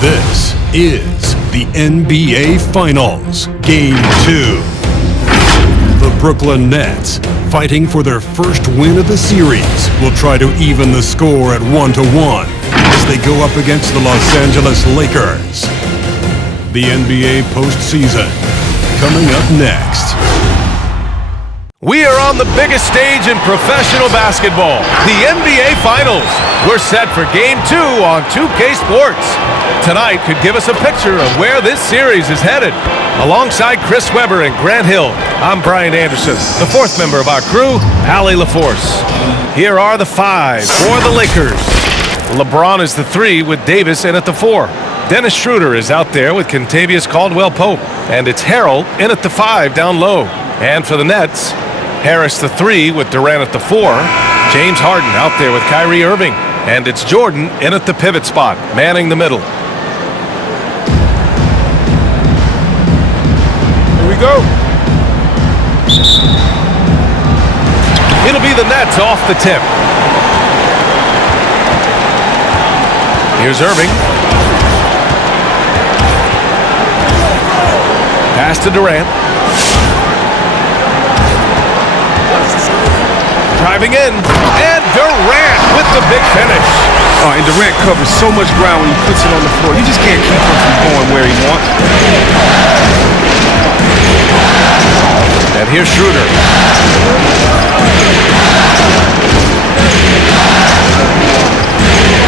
This is the NBA Finals, Game 2. The Brooklyn Nets, fighting for their first win of the series, will try to even the score at 1-1 as they go up against the Los Angeles Lakers. The NBA postseason, coming up next. We are on the biggest stage in professional basketball, the NBA Finals. We're set for Game 2 on 2K Sports. Tonight could give us a picture of where this series is headed. Alongside Chris Webber and Grant Hill, I'm Brian Anderson, the fourth member of our crew, Allie LaForce. Here are the five for the Lakers. LeBron is the 3 with Davis in at the 4. Dennis Schroeder is out there with Kentavious Caldwell-Pope. And it's Harrell in at the 5 down low. And for the Nets, Harris the 3 with Durant at the 4. James Harden out there with Kyrie Irving. And it's Jordan in at the pivot spot, manning the middle. Here we go. It'll be the Nets off the tip. Here's Irving. Pass to Durant. Driving in, and Durant with the big finish. Oh, and Durant covers so much ground when he puts it on the floor. You just can't keep him from going where he wants. And here's Schroeder.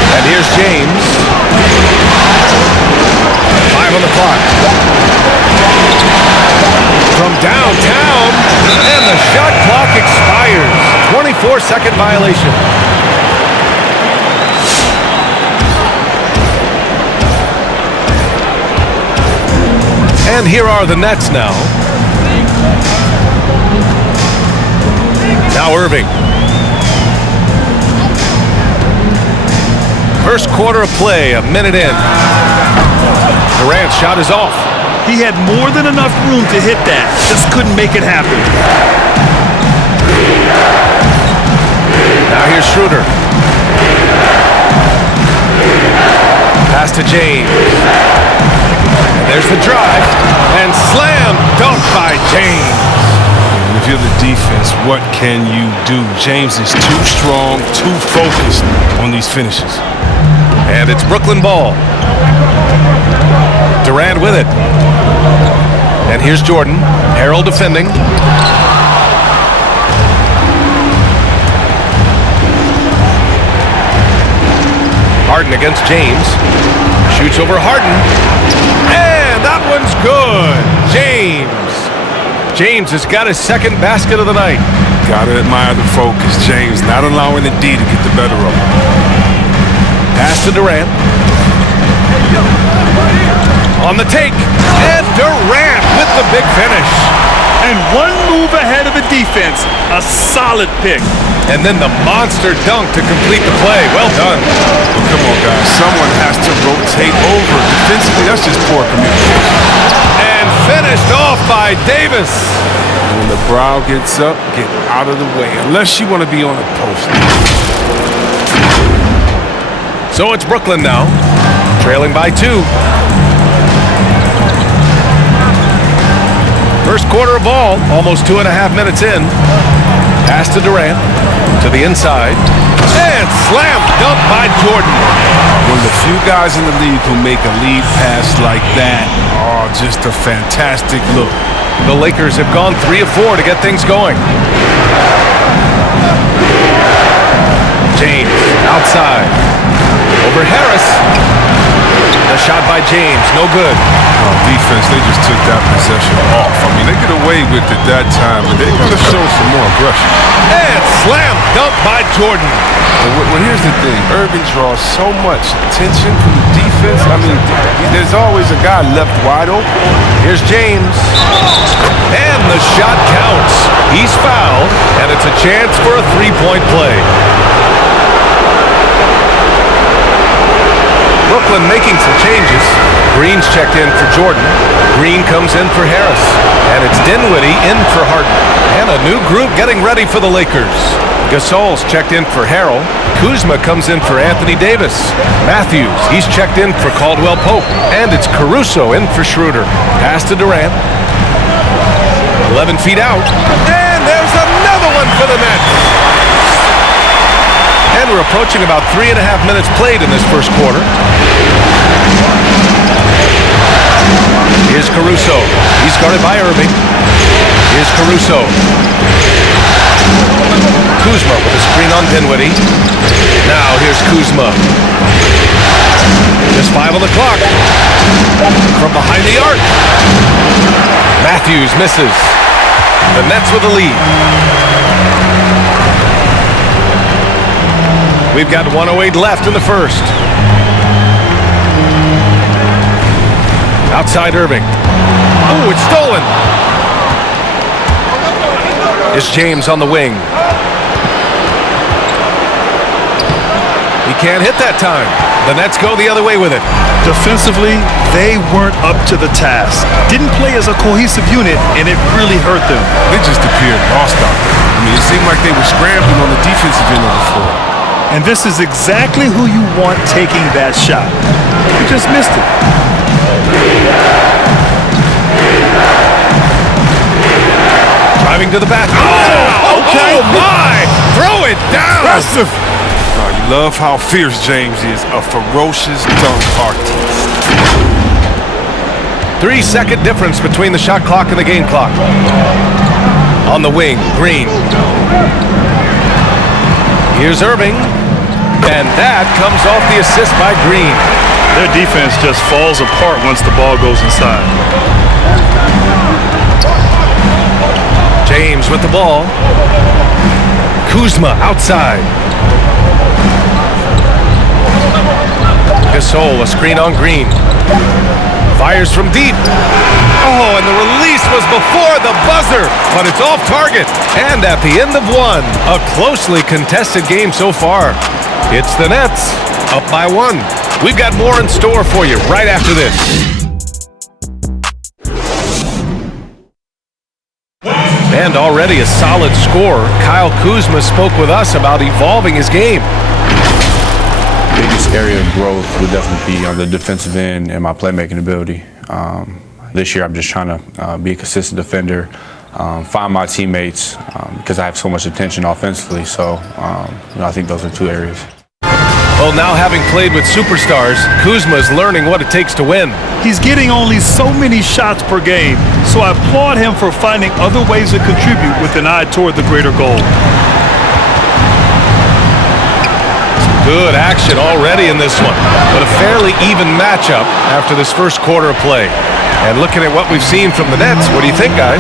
And here's James. 5 on the clock. From downtown, and the shot clock expires. 24-second violation. And here are the Nets now. Now Irving. First quarter of play, a minute in. Durant's shot is off. He had more than enough room to hit that. Just couldn't make it happen. Now here's Schroeder. Pass to James. And there's the drive. And slam dunk by James. If you're the defense, what can you do? James is too strong, too focused on these finishes. And it's Brooklyn ball. Durant with it. And here's Jordan. Harrell defending. Harden against James. Shoots over Harden. And that one's good. James has got his second basket of the night. Gotta admire the focus. James not allowing the D to get the better of him. Pass to Durant. On the take, and Durant with the big finish. And one move ahead of the defense. A solid pick. And then the monster dunk to complete the play. Well done. Well, come on, guys. Someone has to rotate over. Defensively, that's just poor communication. And finished off by Davis. When the brow gets up, get out of the way. Unless you want to be on a post. So it's Brooklyn now, trailing by 2. First quarter of ball, almost 2.5 minutes in. Pass to Durant, to the inside, and slam dunk by Jordan. One of the few guys in the league who make a lead pass like that. Oh, just a fantastic look. The Lakers have gone 3 of 4 to get things going. James, outside. Over Harris. The shot by James, no good. Oh, defense, they just took that possession off. I mean, they get away with it that time, but they're going to show some more aggression. And slam dunk by Jordan. Well, here's the thing. Irving draws so much attention from the defense. I mean, there's always a guy left wide open. Here's James. And the shot counts. He's fouled, and it's a chance for a 3-point play. Brooklyn making some changes. Green's checked in for Jordan. Green comes in for Harris. And it's Dinwiddie in for Harden. And a new group getting ready for the Lakers. Gasol's checked in for Harrell. Kuzma comes in for Anthony Davis. Matthews, he's checked in for Caldwell Pope. And it's Caruso in for Schroeder. Pass to Durant. 11 feet out. And there's another one for the Nets. And we're approaching about 3.5 minutes played in this first quarter. Here's Caruso. He's guarded by Irving. Here's Caruso. Kuzma with a screen on Dinwiddie. Now here's Kuzma. Just 5 on the clock. From behind the arc. Matthews misses. The Nets with the lead. We've got 1:08 left in the first. Outside Irving. Oh, it's stolen. It's James on the wing. He can't hit that time. The Nets go the other way with it. Defensively, they weren't up to the task. Didn't play as a cohesive unit, and it really hurt them. They just appeared lost out there. I mean, it seemed like they were scrambling on the defensive end of the floor. And this is exactly who you want taking that shot. You just missed it. Driving to the basket. Oh, okay. Oh, my! Throw it down! Impressive! Oh, you love how fierce James is. A ferocious dunk artist. 3-second difference between the shot clock and the game clock. On the wing, Green. Here's Irving. And that comes off the assist by Green. Their defense just falls apart once the ball goes inside. James with the ball. Kuzma outside. Gasol, a screen on Green. Fires from deep. Oh, and the release was before the buzzer, but it's off target. And at the end of one, a closely contested game so far. It's the Nets, up by 1. We've got more in store for you right after this. And already a solid score. Kyle Kuzma spoke with us about evolving his game. Biggest area of growth would definitely be on the defensive end and my playmaking ability. This year I'm just trying to be a consistent defender, find my teammates because I have so much attention offensively. So I think those are 2 areas. Well, now having played with superstars, Kuzma is learning what it takes to win. He's getting only so many shots per game, so I applaud him for finding other ways to contribute with an eye toward the greater goal. Good action already in this one, but a fairly even matchup after this first quarter of play. And looking at what we've seen from the Nets, what do you think, guys?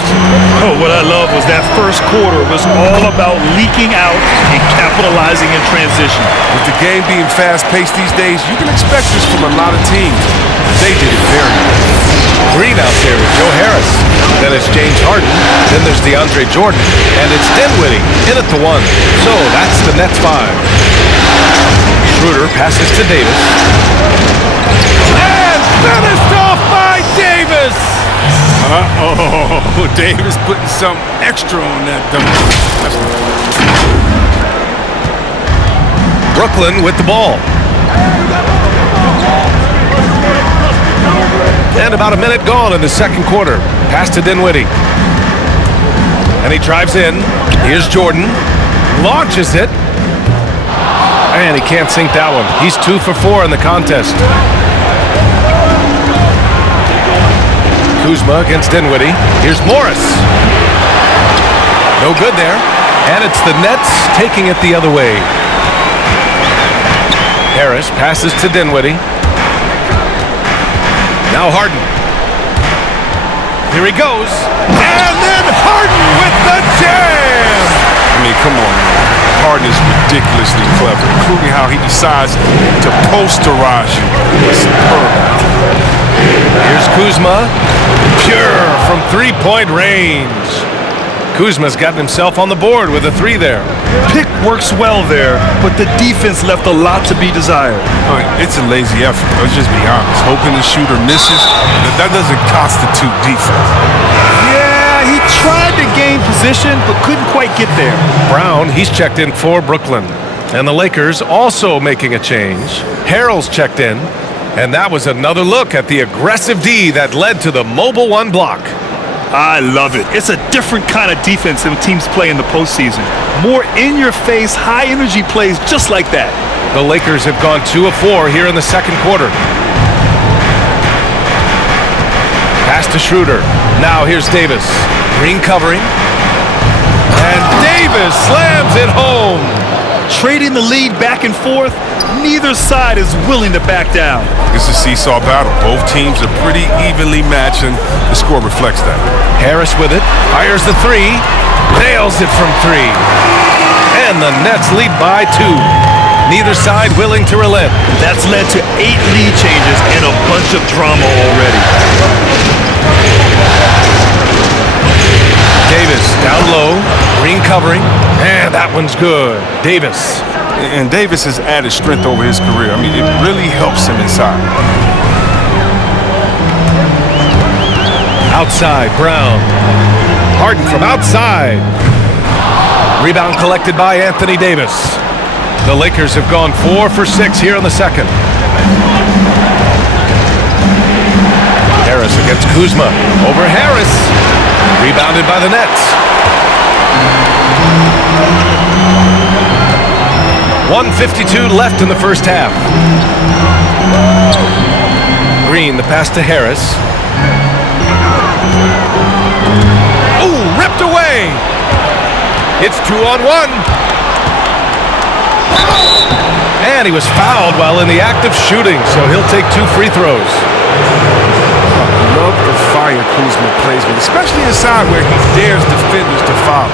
Oh, what I love was that first quarter was all about leaking out and capitalizing in transition. With the game being fast-paced these days, you can expect this from a lot of teams. They did it very well. Green out there with Joe Harris. Then it's James Harden. Then there's DeAndre Jordan. And it's Dinwiddie in at the 1. So that's the Nets 5. Schroeder passes to Davis. And finished off by Davis! Uh-oh, Davis putting something extra on that dunk. Brooklyn with the ball. And about a minute gone in the second quarter. Pass to Dinwiddie. And he drives in. Here's Jordan. Launches it. And he can't sink that one. He's 2 for 4 in the contest. Kuzma against Dinwiddie. Here's Morris. No good there. And it's the Nets taking it the other way. Harris passes to Dinwiddie. Now Harden. Here he goes. And then Harden with the jam! I mean, come on, man. Harden is ridiculously clever, including how he decides to posterize you. Superb. Here's Kuzma. Pure from 3-point range. Kuzma's gotten himself on the board with a 3 there. Pick works well there, but the defense left a lot to be desired. It's a lazy effort. Let's just be honest. Hoping the shooter misses, that doesn't constitute defense. Yeah, he tried to gain position, but couldn't quite get there. Brown, he's checked in for Brooklyn. And the Lakers also making a change. Harrell's checked in. And that was another look at the aggressive D that led to the mobile one block. I love it. It's a different kind of defense than teams play in the postseason. More in-your-face, high-energy plays just like that. The Lakers have gone 2 of 4 here in the second quarter. Pass to Schroeder. Now here's Davis. Green covering. And Davis slams it home. Trading the lead back and forth, neither side is willing to back down. It's a seesaw battle. Both teams are pretty evenly matched, and the score reflects that. Harris with it, fires the 3, nails it from 3. And the Nets lead by 2. Neither side willing to relent. That's led to 8 lead changes and a bunch of drama already. Davis down low, Green covering, and that one's good. Davis. And Davis has added strength over his career. I mean, it really helps him inside. Outside, Brown. Harden from outside. Rebound collected by Anthony Davis. The Lakers have gone 4 for 6 here in the second. Harris against Kuzma. Over Harris. Rebounded by the Nets. 1:52 left in the first half. Green, the pass to Harris. Ooh, ripped away. It's 2-on-1. And he was fouled while in the act of shooting, so he'll take 2 free throws. Love the fire Kuzma plays with, especially inside where he dares defenders to foul.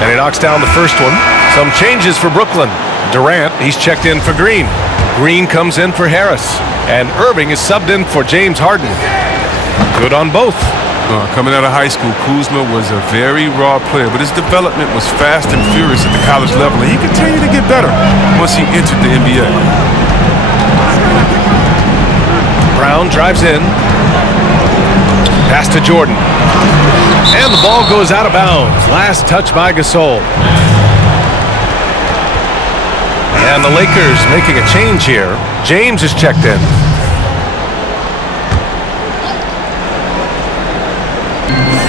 And he knocks down the first one. Some changes for Brooklyn. Durant, he's checked in for Green. Green comes in for Harris. And Irving is subbed in for James Harden. Good on both. Coming out of high school, Kuzma was a very raw player, but his development was fast and furious at the college level, and he continued to get better once he entered the NBA. Brown drives in. Pass to Jordan. And the ball goes out of bounds. Last touch by Gasol. And the Lakers making a change here. James is checked in.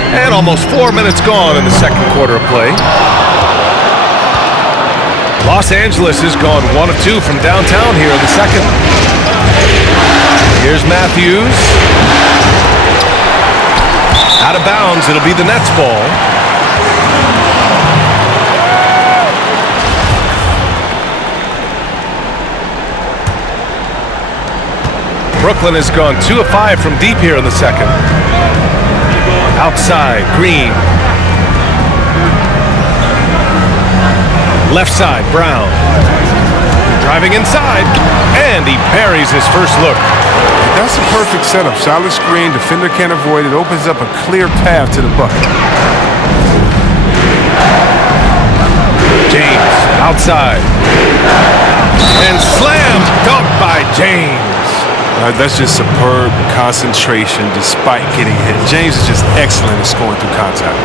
And almost 4 minutes gone in the second quarter of play. Los Angeles has gone 1 of 2 from downtown here in the second. Here's Matthews. Out of bounds, it'll be the Nets ball. Brooklyn has gone 2 of 5 from deep here in the second. Outside, Green. Left side, Brown. Driving inside, and he buries his first look. That's a perfect setup. Solid screen, defender can't avoid it. Opens up a clear path to the bucket. James, outside. And slam dunk by James. That's just superb concentration despite getting hit. James is just excellent at scoring through contact.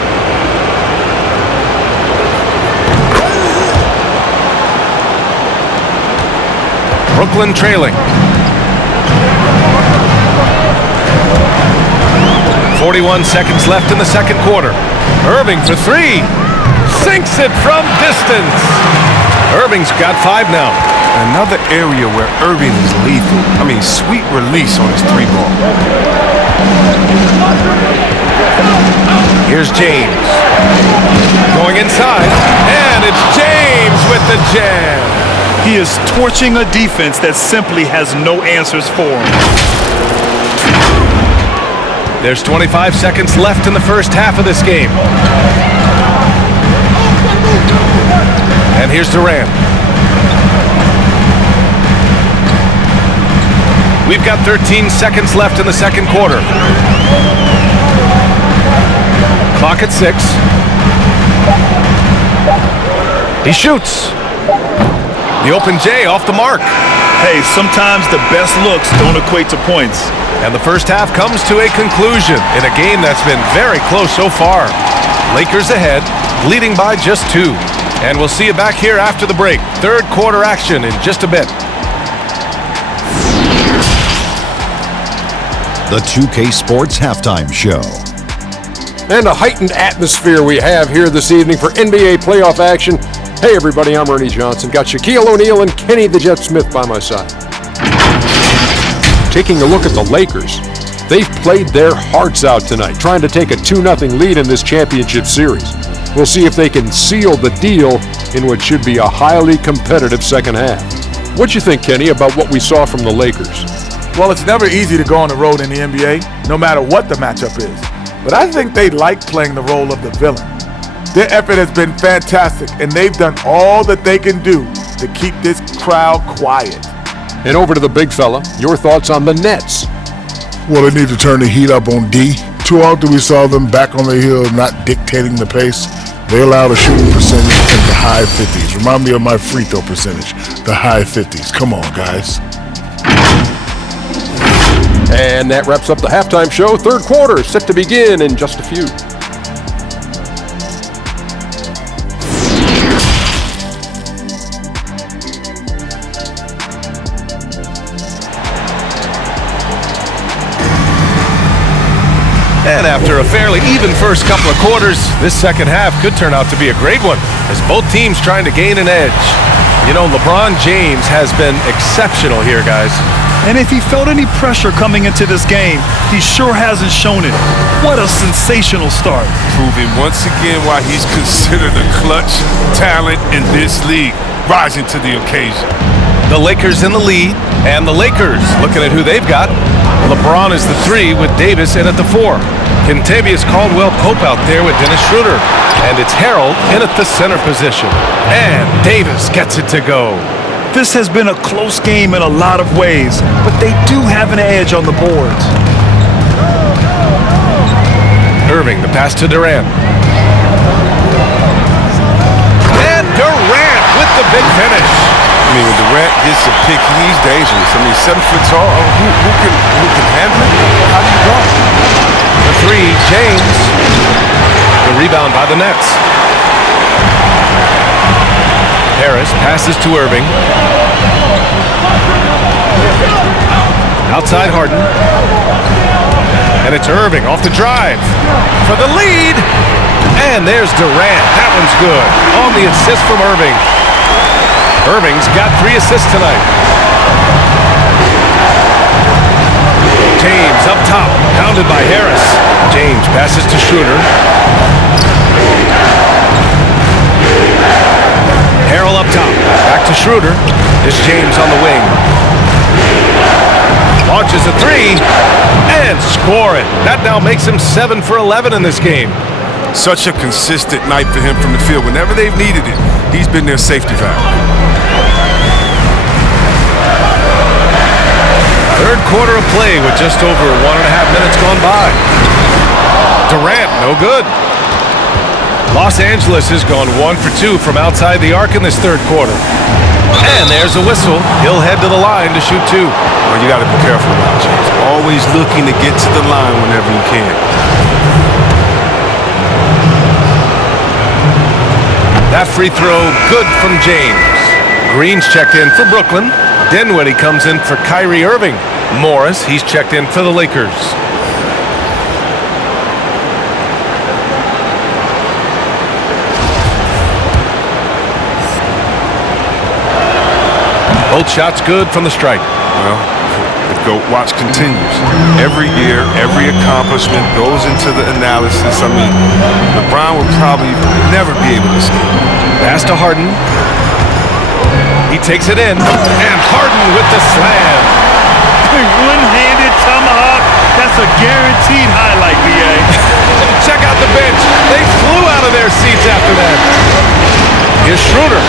Brooklyn trailing. 41 seconds left in the second quarter. Irving for 3. Sinks it from distance. Irving's got 5 now. Another area where Irving is lethal. I mean, sweet release on his 3-ball. Here's James. Going inside. And it's James with the jam. He is torching a defense that simply has no answers for him. There's 25 seconds left in the first half of this game. And here's Durant. We've got 13 seconds left in the second quarter. Clock at 6. He shoots. The open J off the mark. Hey, sometimes the best looks don't equate to points. And the first half comes to a conclusion in a game that's been very close so far. Lakers ahead, leading by just 2. And we'll see you back here after the break. Third quarter action in just a bit. The 2K Sports Halftime Show. And a heightened atmosphere we have here this evening for NBA playoff action. Hey everybody, I'm Ernie Johnson. Got Shaquille O'Neal and Kenny the Jet Smith by my side. Taking a look at the Lakers. They've played their hearts out tonight, trying to take a 2-0 lead in this championship series. We'll see if they can seal the deal in what should be a highly competitive second half. What you think, Kenny, about what we saw from the Lakers? Well, it's never easy to go on the road in the NBA, no matter what the matchup is. But I think they like playing the role of the villain. Their effort has been fantastic, and they've done all that they can do to keep this crowd quiet. And over to the big fella, your thoughts on the Nets? Well, they need to turn the heat up on D. Too often we saw them back on the hill, not dictating the pace. They allowed a shooting percentage in the high 50s. Remind me of my free throw percentage, the high 50s. Come on, guys. And that wraps up the halftime show. Third quarter set to begin in just a few. And after a fairly even first couple of quarters, this second half could turn out to be a great one, as both teams trying to gain an edge. You know, LeBron James has been exceptional here, guys. And if he felt any pressure coming into this game, he sure hasn't shown it. What a sensational start. Proving once again why he's considered a clutch talent in this league, rising to the occasion. The Lakers in the lead, and the Lakers looking at who they've got. LeBron is the 3 with Davis in at the 4. Kentavious Caldwell-Pope out there with Dennis Schroeder. And it's Harrell in at the center position. And Davis gets it to go. This has been a close game in a lot of ways, but they do have an edge on the boards. Irving, the pass to Durant. And Durant with the big finish. I mean, when Durant gets a pick, he's dangerous. I mean, 7 foot tall. Who can handle it? How do you guard? The 3, James. The rebound by the Nets. Harris passes to Irving. Outside Harden. And it's Irving off the drive for the lead. And there's Durant. That one's good. On the assist from Irving. Irving's got 3 assists tonight. James up top, pounded by Harris. James passes to Schroeder. Harrell up top, back to Schroeder. It's James on the wing. Launches a 3 and score it. That now makes him 7 for 11 in this game. Such a consistent night for him from the field. Whenever they've needed it, he's been their safety valve. Third quarter of play with just over 1.5 minutes gone by. Durant, no good. Los Angeles has gone 1 for 2 from outside the arc in this third quarter. And there's a whistle. He'll head to the line to shoot 2. Well, you got to be careful about James. Always looking to get to the line whenever you can. That free throw, good from James. Green's checked in for Brooklyn. Dinwiddie comes in for Kyrie Irving. Morris, he's checked in for the Lakers. Both shots good from the strike. Well, the GOAT watch continues. Every year, every accomplishment goes into the analysis. I mean, LeBron will probably never be able to escape. Pass to Harden. He takes it in, and Harden with the slam. One-handed tomahawk. That's a guaranteed highlight, B.A. Check out the bench. They flew out of their seats after that. Here's Schroeder.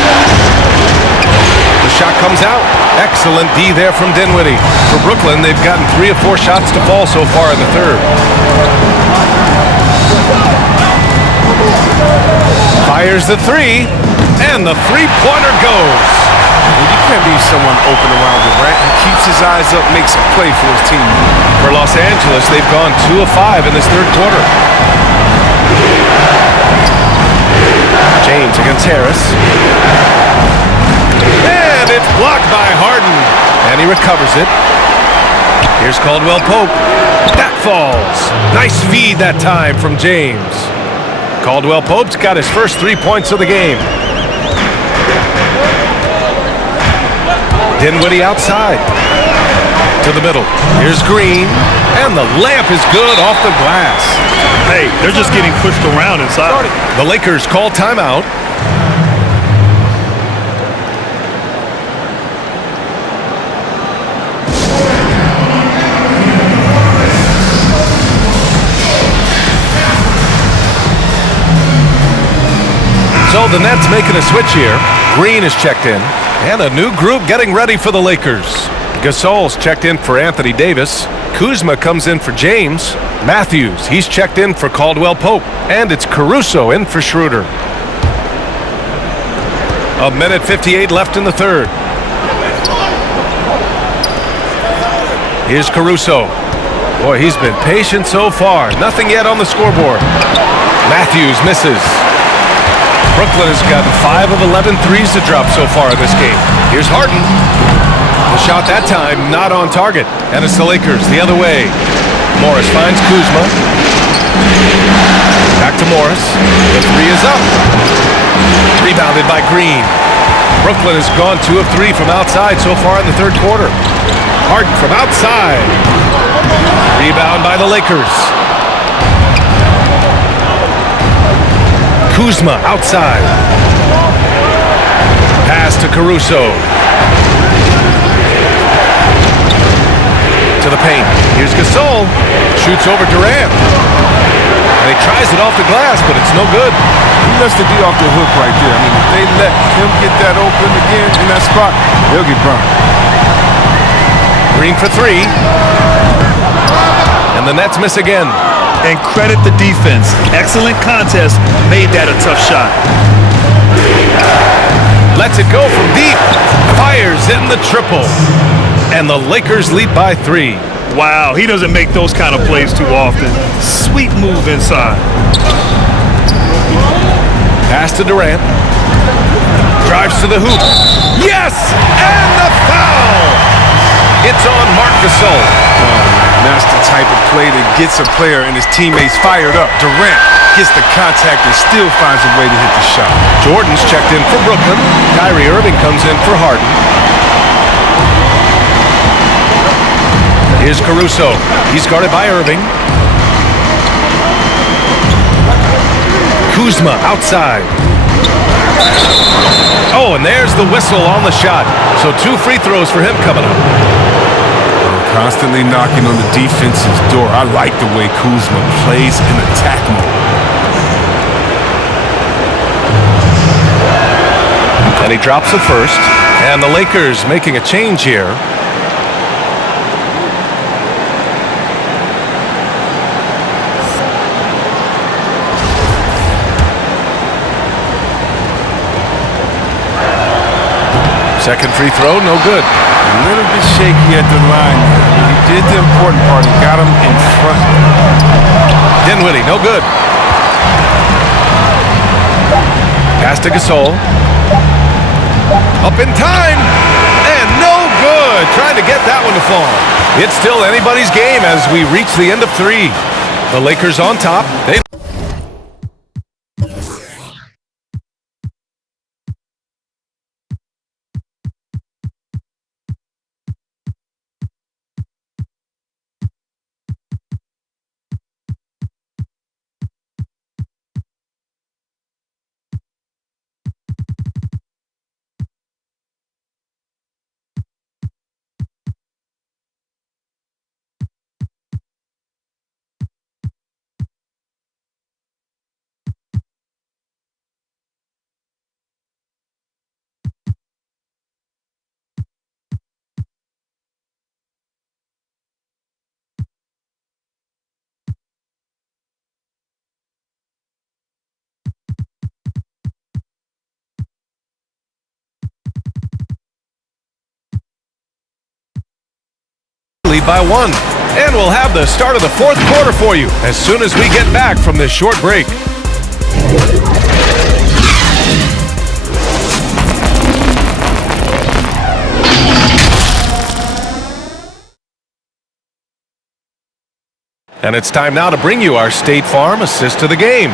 The shot comes out. Excellent D there from Dinwiddie. For Brooklyn, they've gotten 3 or 4 shots to fall so far in the third. Fires the three, and the three-pointer goes. You can't leave someone open around Durant. He keeps his eyes up, makes a play for his team. For Los Angeles, they've gone 2 of 5 in this third quarter. James against Harris. And it's blocked by Harden. And he recovers it. Here's Caldwell Pope. That falls. Nice feed that time from James. Caldwell Pope's got his first 3 points of the game. Dinwiddie outside. To the middle. Here's Green. And the layup is good off the glass. Hey, they're just getting pushed around inside. The Lakers call timeout. So the Nets making a switch here. Green is checked in. And a new group getting ready for the Lakers. Gasol's checked in for Anthony Davis. Kuzma comes in for James. Matthews, he's checked in for Caldwell Pope. And it's Caruso in for Schroeder. 1:58 left in the third. Here's Caruso. Boy, he's been patient so far. Nothing yet on the scoreboard. Matthews misses. Brooklyn has gotten 5 of 11 threes to drop so far in this game. Here's Harden. The shot that time not on target. And it's the Lakers the other way. Morris finds Kuzma. Back to Morris. The three is up. Rebounded by Green. Brooklyn has gone 2 of 3 from outside so far in the third quarter. Harden from outside. Rebound by the Lakers. Kuzma outside. Pass to Caruso. To the paint. Here's Gasol. Shoots over Durant. And he tries it off the glass, but it's no good. He lets the D off the hook right there. I mean, if they let him get that open again in that spot, they'll get burned. Green for 3. And the Nets miss again. And credit the defense. Excellent contest. Made that a tough shot. Lets it go from deep. Fires in the triple. And the Lakers lead by 3. Wow, he doesn't make those kind of plays too often. Sweet move inside. Pass to Durant. Drives to the hoop. Yes! And the foul! It's on Marc Gasol. That's the type of play that gets a player and his teammates fired up. Durant gets the contact and still finds a way to hit the shot. Jordan's checked in for Brooklyn. Kyrie Irving comes in for Harden. Here's Caruso. He's guarded by Irving. Kuzma outside. Oh, and there's the whistle on the shot. So 2 free throws for him coming up. Constantly knocking on the defense's door. I like the way Kuzma plays in attack mode. And he drops the first. And the Lakers making a change here. Second free throw, no good. A little bit shaky at the line. He did the important part. He got him in front. Dinwiddie, no good. Pass to Gasol. Up in time. And no good. Trying to get that one to fall. It's still anybody's game as we reach the end of 3. The Lakers on top. They lead by 1. And we'll have the start of the fourth quarter for you as soon as we get back from this short break. And it's time now to bring you our State Farm assist to the game.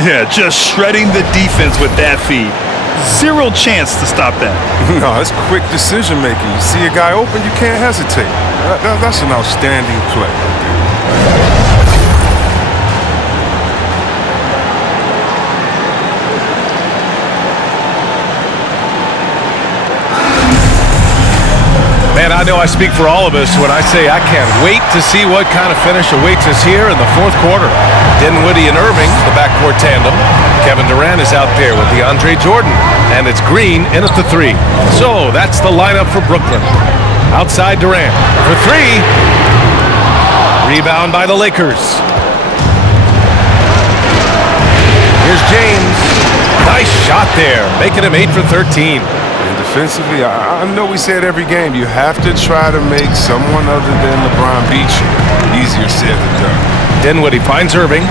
Yeah, just shredding the defense with that feed. Zero chance to stop that. No, it's quick decision making. You see a guy open, you can't hesitate. That's an outstanding play right there. Man, I know I speak for all of us when I say I can't wait to see what kind of finish awaits us here in the fourth quarter. Dinwiddie and Irving, the backcourt tandem. Kevin Durant is out there with DeAndre Jordan. And it's Green in at the 3. So that's the lineup for Brooklyn. Outside Durant for 3. Rebound by the Lakers. Here's James. Nice shot there, making him 8 for 13. And defensively, I know we say it every game, you have to try to make someone other than LeBron beat you. Easier said than done. Dinwiddie finds Irving.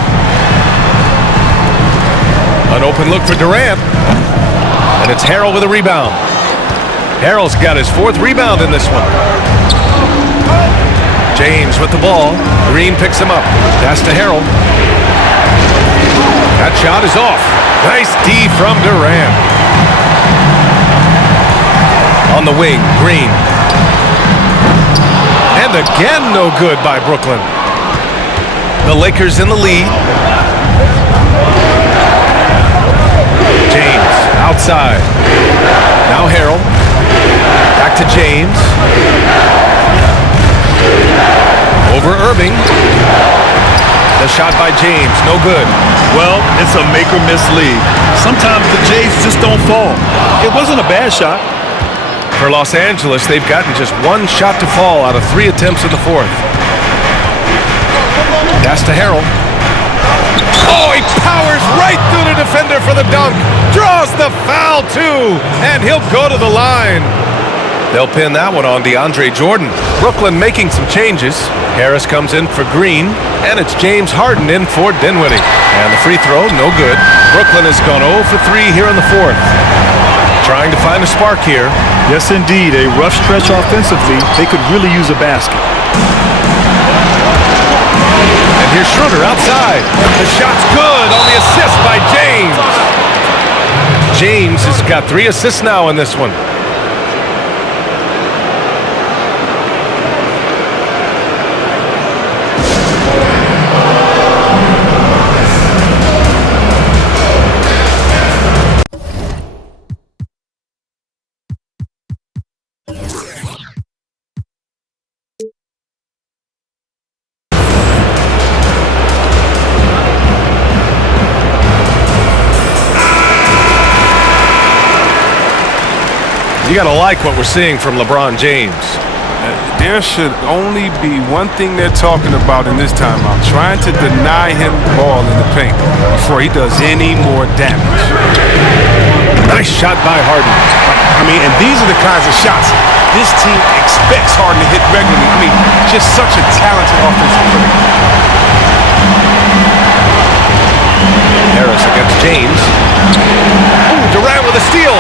An open look for Durant. And it's Harrell with a rebound. Harrell's got his 4th rebound in this one. James with the ball. Green picks him up. Pass to Harrell. That shot is off. Nice D from Durant. On the wing, Green. And again, no good by Brooklyn. The Lakers in the lead. James outside. Now Harrell. Back to James. Over Irving. The shot by James, no good. Well, it's a make or miss league. Sometimes the Jays just don't fall. It wasn't a bad shot. For Los Angeles, they've gotten just 1 shot to fall out of 3 attempts in the 4th. Pass to Harrell. Oh, he powers right through the defender for the dunk. Draws the foul, too. And he'll go to the line. They'll pin that one on DeAndre Jordan. Brooklyn making some changes. Harris comes in for Green. And it's James Harden in for Dinwiddie. And the free throw, no good. Brooklyn has gone 0 for 3 here in the 4th. Trying to find a spark here. Yes, indeed. A rough stretch offensively. They could really use a basket. And here's Schroeder outside. The shot's good on the assist by James. James has got 3 assists now in this one. You got to like what we're seeing from LeBron James. There should only be one thing they're talking about in this timeout, trying to deny him the ball in the paint before he does any more damage. Nice shot by Harden. I mean, and these are the kinds of shots this team expects Harden to hit regularly. I mean, just such a talented offensive player. Harris against James. Ooh, Durant with a steal.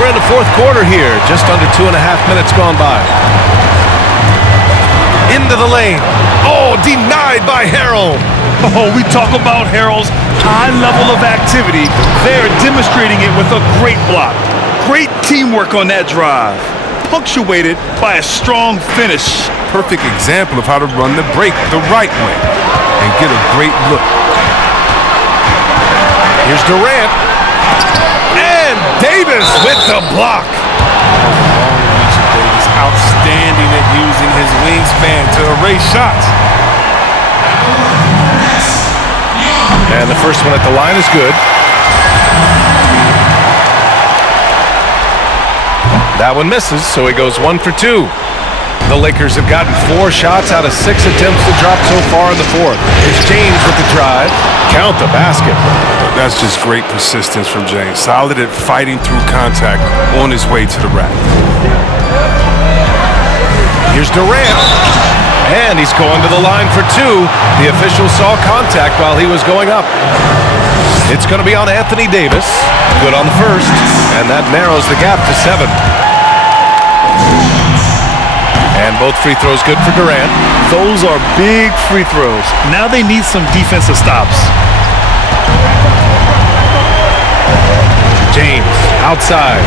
We're in the fourth quarter here, just under 2.5 minutes gone by. Into the lane. Oh, denied by Harrell. Oh, we talk about Harrell's high level of activity. They're demonstrating it with a great block. Great teamwork on that drive. Punctuated by a strong finish. Perfect example of how to run the break the right way and get a great look. Here's Durant. And Davis with the block. Davis outstanding at using his wingspan to erase shots. And the first one at the line is good. That one misses, so he goes 1 for 2. The Lakers have gotten 4 shots out of 6 attempts to drop so far in the fourth. It's James with the drive. Count the basket. That's just great persistence from James. Solid at fighting through contact on his way to the rack. Here's Durant. And he's going to the line for 2. The official saw contact while he was going up. It's going to be on Anthony Davis. Good on the first. And that narrows the gap to 7. And both free throws good for Durant. Those are big free throws. Now they need some defensive stops. James outside.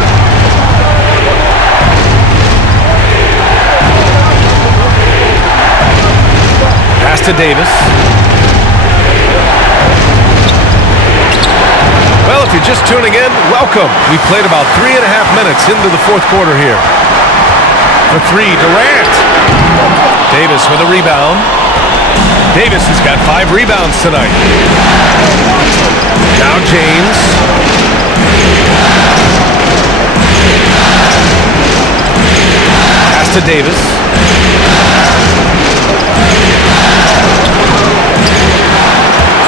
Pass to Davis. Well, if you're just tuning in, welcome. We played about 3.5 minutes into the fourth quarter here. For 3, Durant. Davis with a rebound. Davis has got 5 rebounds tonight. Now James. Pass to Davis.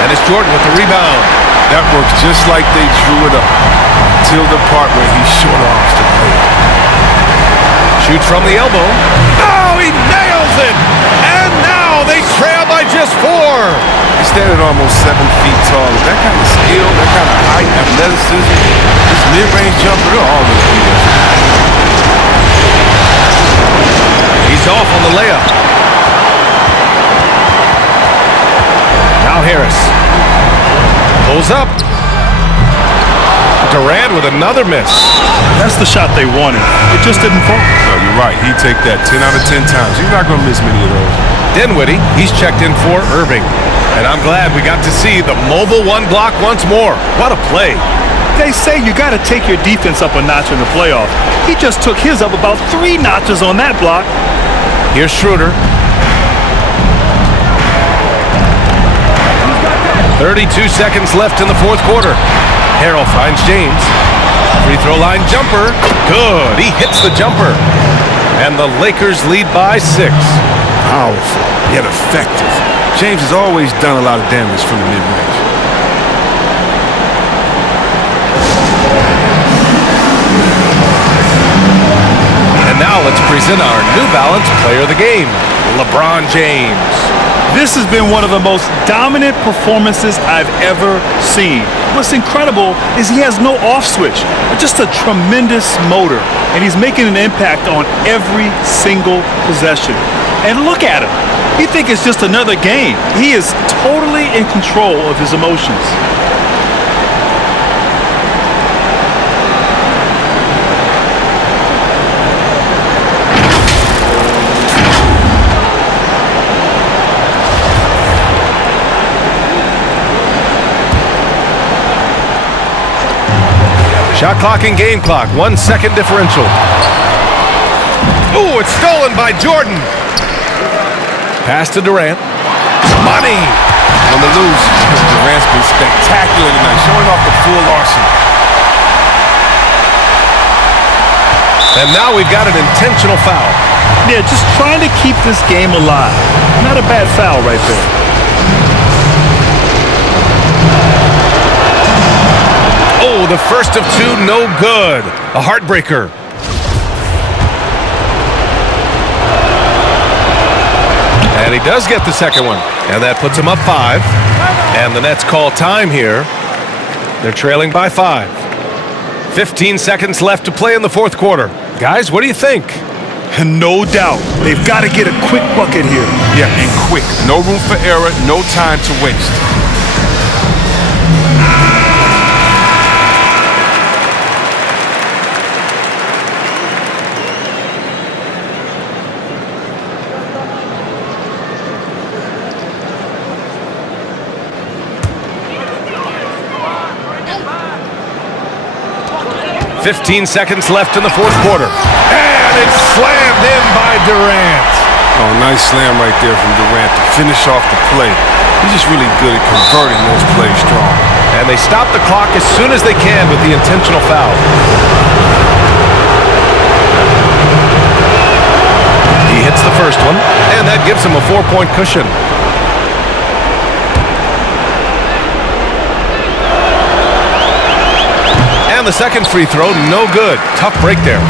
And it's Jordan with the rebound. That works just like they drew it up till the part where he short arms the play. Shoots from the elbow. Oh, he nails it! And now they trail by just 4. He's standing almost 7 feet tall. With that kind of skill, that kind of height, athleticism, this mid-range jumper, they'll always be there. He's off on the layup. Now Harris. Pulls up. Durant with another miss. That's the shot they wanted. It just didn't fall. No, you're right. He'd take that 10 out of 10 times. He's not going to miss many of those. Dinwiddie, he's checked in for Irving. And I'm glad we got to see the mobile 1 block once more. What a play. They say you got to take your defense up a notch in the playoff. He just took his up about 3 notches on that block. Here's Schroeder. 32 seconds left in the fourth quarter. Harrell finds James. Free throw line jumper. Good. He hits the jumper. And the Lakers lead by 6. Powerful, yet effective. James has always done a lot of damage from the mid-range. And now let's present our New Balance Player of the Game, LeBron James. This has been one of the most dominant performances I've ever seen. What's incredible is he has no off switch, just a tremendous motor, and he's making an impact on every single possession. And look at him. You think it's just another game. He is totally in control of his emotions. Shot clock and game clock, 1 second differential. Ooh, it's stolen by Jordan. Pass to Durant. Money! On the loose, Durant's been spectacular tonight, showing off the full arsenal. And now we've got an intentional foul. Yeah, just trying to keep this game alive. Not a bad foul right there. Oh, the first of 2, no good. A heartbreaker. And he does get the second one. And that puts him up 5. And the Nets call time here. They're trailing by 5. 15 seconds left to play in the fourth quarter. Guys, what do you think? No doubt. They've got to get a quick bucket here. Yeah, and quick. No room for error, no time to waste. Fifteen seconds left in the fourth quarter. And it's slammed in by Durant. Oh, nice slam right there from Durant to finish off the play. He's just really good at converting those plays strong. And they stop the clock as soon as they can with the intentional foul. He hits the first one, and that gives him a 4-point cushion. And the second free throw, no good. Tough break there.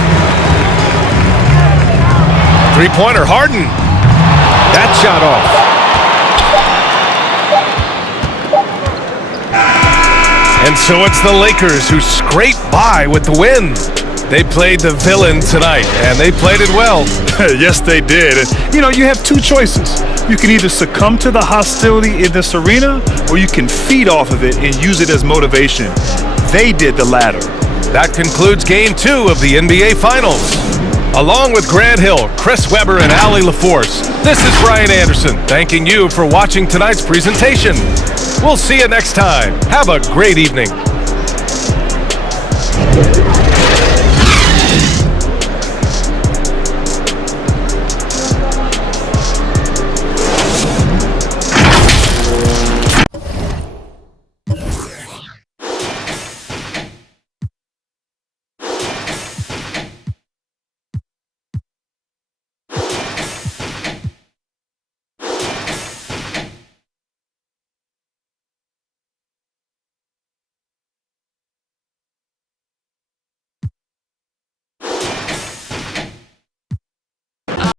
Three-pointer, Harden. That shot off. And so it's the Lakers who scrape by with the win. They played the villain tonight, and they played it well. Yes, they did. You know, you have two choices. You can either succumb to the hostility in this arena, or you can feed off of it and use it as motivation. They did the latter. That concludes Game 2 of the NBA Finals. Along with Grant Hill, Chris Webber, and Allie LaForce, this is Brian Anderson thanking you for watching tonight's presentation. We'll see you next time. Have a great evening.